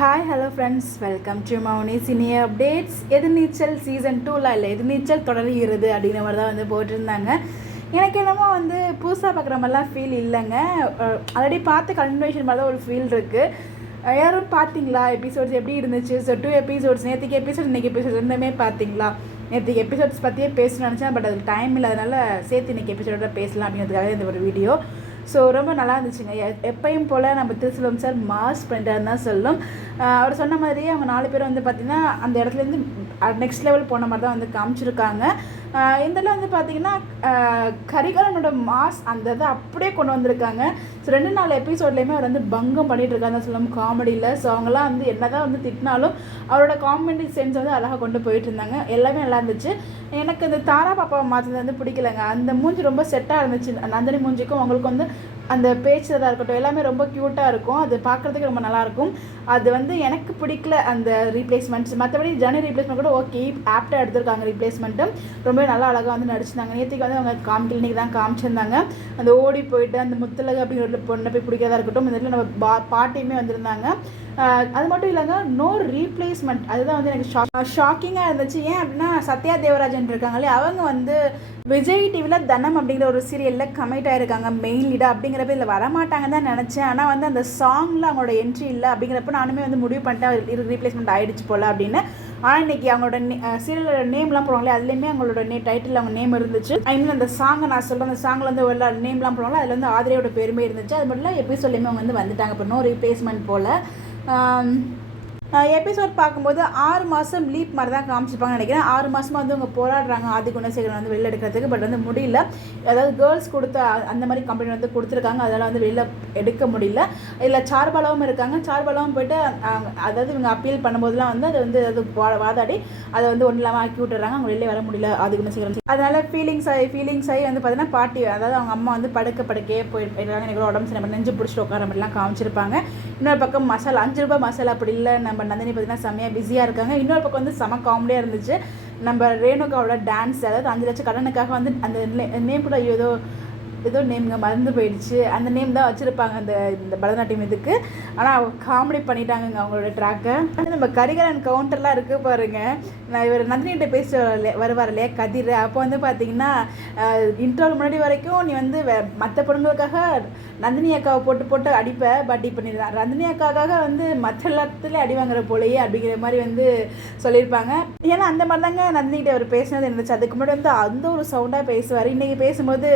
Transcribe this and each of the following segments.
Hi hello friends, welcome to Mouni cine updates. Ethirneechal season 2லாம் இல்லை, எதிர்நீச்சல் தொடர்கிறது அப்படிங்கிற மாதிரி தான் வந்து போட்டிருந்தாங்க. எனக்கு என்னமோ வந்து புதுசாக பார்க்குற மாதிரிலாம் ஃபீல் இல்லைங்க. ஆல்ரெடி பார்த்து கன்டினியூஷன் மாதிரி தான் ஒரு ஃபீல் இருக்குது. யாரும் பார்த்தீங்களா எபிசோட்ஸ் எப்படி இருந்துச்சு? ஸோ 2 எபிசோட்ஸ், நேற்றுக்கு எபிசோட் இன்றைக்கி எபிசோட் ரெண்டுமே பார்த்தீங்களா? நேற்றுக்கு எபிசோட்ஸ் பற்றியே பேசணும்னு நினச்சேன், பட் அது டைம் இல்லாதனால சேர்த்து இன்றைக்கி எபிசோட பேசலாம் அப்படிங்கிறதுக்காக இந்த ஒரு வீடியோ. ஸோ ரொம்ப நல்லா இருந்துச்சுங்க. எப்பயும் போல் நம்ம திருசெல்வம் சார் மாஸ் பண்ணிட்டாருன்னு தான் சொல்லும். அவர் சொன்ன மாதிரியே அவங்க 4 பேரும் வந்து பார்த்திங்கன்னா அந்த இடத்துலேருந்து நெக்ஸ்ட் லெவல் போன மாதிரி தான் வந்து காமிச்சிருக்காங்க. இதில் வந்து பார்த்திங்கன்னா கரிகாலனோட மாஸ் அந்த இதை அப்படியே கொண்டு வந்திருக்காங்க. ஸோ 2-4 எபிசோட்லேயுமே அவர் வந்து பங்கம் பண்ணிகிட்டு இருக்காங்க சொல்லும் காமெடியில். ஸோ அவங்களாம் வந்து என்ன தான் வந்து திட்டினாலும் அவரோட காமெடி சென்ஸ் வந்து அழகாக கொண்டு போயிட்டு இருந்தாங்க. எல்லாமே நல்லா இருந்துச்சு. எனக்கு இந்த தாரா பாப்பாவை மாற்றினது வந்து பிடிக்கலைங்க. அந்த மூஞ்சி ரொம்ப செட்டாக இருந்துச்சு. நந்தினி மூஞ்சிக்கும் அவங்களுக்கு வந்து அந்த பேச்சுறதாக இருக்கட்டும் எல்லாமே ரொம்ப க்யூட்டாக இருக்கும். அது பார்க்குறதுக்கு ரொம்ப நல்லாயிருக்கும். அது வந்து எனக்கு பிடிக்கல அந்த ரீப்ளேஸ்மெண்ட்ஸ். மற்றபடி ஜனனி ரீப்ளேஸ்மெண்ட் கூட ஓகே, ஆப்டாக எடுத்திருக்காங்க. ரீப்ளேஸ்மெண்ட்டும் ரொம்ப நல்லா அழகாக வந்து நடிச்சிருந்தாங்க. நேற்றுக்கு வந்து அவங்க கிளினிக் தான் காமிச்சிருந்தாங்க. அந்த ஓடி போயிட்டு அந்த முத்தலகு அப்படிங்கிற பொண்ணை போய் பிடிக்கிறதா இருக்கட்டும். இதில் நம்ம பாட்டியுமே வந்திருந்தாங்க. அது மட்டும் இல்லைங்க, நோ ரீப்ளேஸ்மெண்ட். அதுதான் வந்து எனக்கு ஷாக்கிங்காக இருந்துச்சு. ஏன் அப்படின்னா சத்யா தேவராஜன் இருக்காங்களே, அவங்க வந்து விஜய் டிவியில் தனம் அப்படிங்கிற ஒரு சீரியலில் கமிட் ஆகிருக்காங்க மெயின் லீடாக. அப்படிங்கிறப்ப இதில் வரமாட்டாங்கன்னு தான் நினச்சேன். ஆனால் வந்து அந்த சாங்கில் அவங்களோட என்ட்ரி இல்லை. அப்படிங்கிறப்ப நானுமே வந்து முடிவு பண்ணிட்டேன் ரீப்ளேஸ்மெண்ட் ஆகிடுச்சு போல் அப்படின்னு. ஆனால் இன்றைக்கி அவங்களோட சீரியலோட நேம்லாம் போடுவாங்களே, அதுலேயுமே அவங்களோட டைட்டில் அவங்க நேம் இருந்துச்சு. ஐ மீன் அந்த சாங்கை நான் சொல்கிறேன், அந்த சாங்கில் வந்து ஒரு நேம்லாம் போடுவாங்களே, அதில் வந்து ஆதிரையோட பேருமே இருந்துச்சு. அது மட்டும் இல்லை எபிசோட்லேயுமே அவங்க வந்து வந்துட்டாங்க. இப்போ நோ ரீப்ளேஸ்மெண்ட் போல். எபிசோட் பார்க்கும்போது 6 மாதம் லீப் மாதிரி தான் காமிச்சிருப்பாங்கன்னு நினைக்கிறேன். 6 மாதமாக வந்து அவங்க போராடுறாங்க ஆதி குணசேகரன் வந்து வெளில எடுக்கிறதுக்கு. பட் வந்து முடியல. அதாவது கேர்ள்ஸ் கொடுத்த அந்த மாதிரி கம்பெனி வந்து கொடுத்துருக்காங்க. அதெல்லாம் வந்து வெளில எடுக்க முடியல. இதில் சார்பாலாவும் இருக்காங்க. சார்பாலாவும் போய்ட்டு அதாவது இவங்க அப்பீல் பண்ணும்போதுலாம் வந்து அது வந்து அது வாதாடி அதை வந்து ஒன்றும் இல்லாமல் ஆக்கி விட்டுறாங்க. அவங்க வெளியே வர முடியல ஆதி குணசேகரன். அதனால் ஃபீலிங்ஸ் ஆகி வந்து பார்த்தீங்கன்னா பாட்டி, அதாவது அவங்க அம்மா வந்து படுக்கையே போயிட்டாங்க. எனக்கு உடம்பு நம்ம நெஞ்சு பிடிச்சிட்டு உட்கார மாதிரிலாம் காமிச்சிருப்பாங்க. இன்னொரு பக்கம் மசாலா 5 ரூபாய் மசாலா அப்படி இல்லை. நம்ம நந்தினி பார்த்தீங்கன்னா செம்மையாக பிஸியாக இருக்காங்க. இன்னொரு பக்கம் வந்து செம காமெடியாக இருந்துச்சு. நம்ம ரேணுகாவோட டான்ஸ், அதாவது 5 லட்சம் கடனுக்காக வந்து அந்த நேம் கூட ஏதோ நேம்ங்க மறந்து போயிடுச்சு. அந்த நேம் தான் வச்சுருப்பாங்க இந்த பரதநாட்டியம் இதுக்கு. ஆனால் காமெடி பண்ணிட்டாங்கங்க அவங்களோட ட்ராக்கை. நம்ம கரிகாலன் கவுண்டர்லாம் இருக்குது பாருங்கள். நான் இவர் நந்தினிகிட்ட பேசி வருவார் இல்லையா கதிர், அப்போ வந்து பார்த்தீங்கன்னா இன்டர்வல் முன்னாடி வரைக்கும் நீ வந்து மற்ற பொண்ணுங்களுக்காக நந்தினி அக்காவை போட்டு அடிப்ப, பட் இப்போ நீ நந்தினி அக்காக்காக வந்து மற்ற எல்லாத்துலேயும் அடி வாங்குற போலையே அப்படிங்கிற மாதிரி வந்து சொல்லியிருப்பாங்க. ஏன்னா அந்த மாதிரி தாங்க நந்தினிகிட்ட அவர் பேசினது இருந்துச்சு. அதுக்கு முன்னாடி வந்து அந்த ஒரு சவுண்டாக பேசுவார். இன்றைக்கி பேசும்போது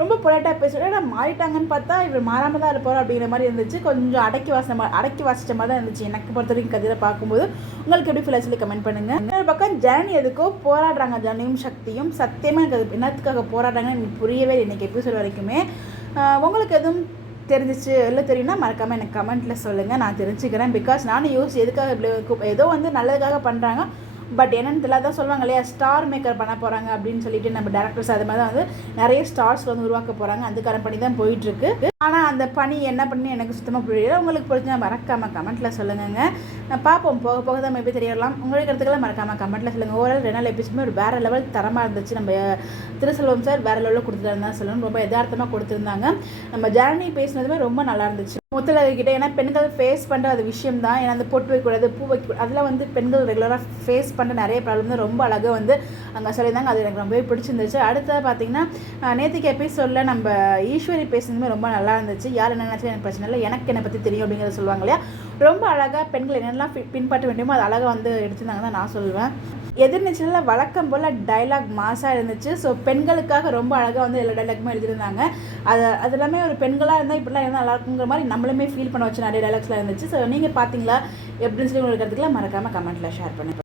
ரொம்ப பொலைட்டாக பேசுவார். ஆனால் மாறிட்டாங்கன்னு பார்த்தா இவர் மாறாமல் தான் இருப்பார் அப்படிங்கிற மாதிரி இருந்துச்சு. கொஞ்சம் அடக்கி வாசித்த மாதிரி தான் இருந்துச்சு எனக்கு பொறுத்த வரைக்கும் கதிரை பார்க்கும்போது. உங்களுக்கு எப்படி ஃபீல் சொல்லி கமெண்ட் பண்ணுங்கள். இன்னொரு பக்கம் ஜனனி எதுக்கோ போராடுறாங்க. ஜனனியும் சக்தியும் சத்தியமாக எனக்கு என்னத்துக்காக போராடுறாங்கன்னு எனக்கு புரியவே இல்லை இன்றைக்கி எபிசோட் வரைக்குமே. உங்களுக்கு எதுவும் தெரிஞ்சிச்சு இல்லை தெரியும்னா மறக்காமல் எனக்கு கமெண்ட்டில் சொல்லுங்கள், நான் தெரிஞ்சுக்கிறேன். பிகாஸ் நானும் எதுக்காக ஏதோ வந்து நல்லதுக்காக பண்ணுறாங்க, பட் என்னென்னு தெரியல. தான் சொல்லுவாங்க இல்லையா, ஸ்டார் மேக்கர் பண்ண போகிறாங்க அப்படின்னு சொல்லிட்டு நம்ம டேரக்டர்ஸ் அது மாதிரி தான் வந்து நிறைய ஸ்டார்ஸ் வந்து உருவாக்க போகிறாங்க. அதுக்கான பணி தான் போயிட்டுருக்கு. ஆனால் அந்த பணி என்ன பண்ணி எனக்கு சுத்தமாக புரியல. உங்களுக்கு பிடிச்சா மறக்காமல் கமெண்ட்டில் சொல்லுங்க. பார்ப்போம், போக போக தான் மேபி தெரியலாம். உங்களுக்கு கருத்துக்கெல்லாம் மறக்காமல் கமெண்ட்டில் சொல்லுங்கள். ஓவரால் 2 எபிசோடுமே ஒரு வேறு லெவல் தரமாக இருந்துச்சு. நம்ம திருசெல்வம் சார் வேறு லெவலில் கொடுத்துட்டு தான் சொல்லணும். ரொம்ப யதார்த்தமாக கொடுத்துருந்தாங்க. நம்ம ஜனனி பேசினதுமே ரொம்ப நல்லா இருந்துச்சு. முத்தலகிட்ட ஏன்னா பெண்கள் ஃபேஸ் பண்ணுற அது விஷயம் தான். ஏன்னா அந்த பொட்டு வைக்கக்கூடாது, பூ வைக்கக்கூடாது, அதெல்லாம் வந்து பெண்கள் ரெகுலராக ஃபேஸ் பண்ணுற நிறைய ப்ராப்ளம் தான் ரொம்ப அழகாக வந்து அங்கே சொல்லியிருந்தாங்க. அது எனக்கு ரொம்பவே பிடிச்சிருந்துச்சு. அடுத்தது பார்த்திங்கன்னா நேற்றுக்கு எபிசோடில் நம்ம ஈஸ்வரி பேசுனதுமே ரொம்ப நல்லா இருந்துச்சு. யார் என்ன நினச்சா எனக்கு பிரச்சனை இல்லை, எனக்கு என்னை பற்றி தெரியும் அப்படிங்கிறத சொல்லுவாங்க இல்லையா. ரொம்ப அழகாக பெண்கள் என்னெல்லாம் பின்பற்ற வேண்டுமோ அது அழகாக வந்து எடுத்துருந்தாங்க தான் நான் சொல்லுவேன். எதிர்நீச்சலில் வழக்கம் போல் டைலாக் மாசாக இருந்துச்சு. ஸோ பெண்களுக்காக ரொம்ப அழகாக வந்து எல்லா டைலாக்குமே எழுதியிருந்தாங்க. அது எல்லாமே ஒரு பெண்களாக இருந்தால் இப்படிலாம் இருந்தால் நல்லா இருக்குங்கிற மாதிரி நம்மளுமே ஃபீல் பண்ண வச்சு நிறைய டைலாக்ஸ்லாம் இருந்துச்சு. ஸோ நீங்கள் பார்த்தீங்களா எப்படின்னு சொல்லி உங்களுக்கு கருத்துக்கலாம் மறக்காமல் கமெண்ட்டில் ஷேர் பண்ணுங்கள்.